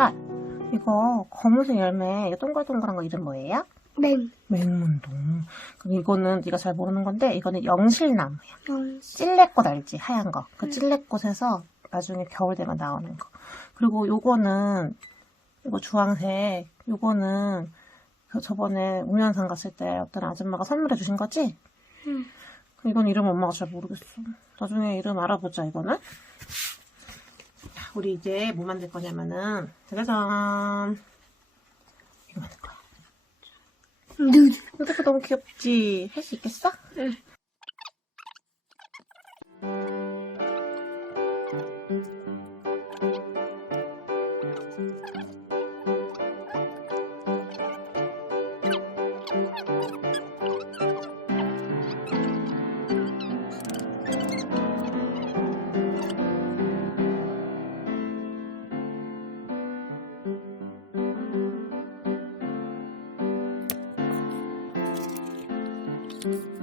딸, 이거 검은색 열매, 이거 동글동글한 거 이름 뭐예요? 맹. 맹문동. 그리고 이거는 네가 잘 모르는 건데, 이거는 영실나무야. 영. 찔레꽃 알지? 하얀 거. 그 음. 찔레꽃에서 나중에 겨울 되면 나오는 거. 그리고 요거는, 이거 주황색, 요거는 그 저번에 우면산 갔을 때 어떤 아줌마가 선물해 주신 거지? 응. 이건 이름 엄마가 잘 모르겠어. 나중에 이름 알아보자, 이거는. 자, 우리 이제 뭐 만들 거냐면은, 짜자잔. 이거 만들 거야. 이거 너무 귀엽지? 할 수 있겠어? 응. 응.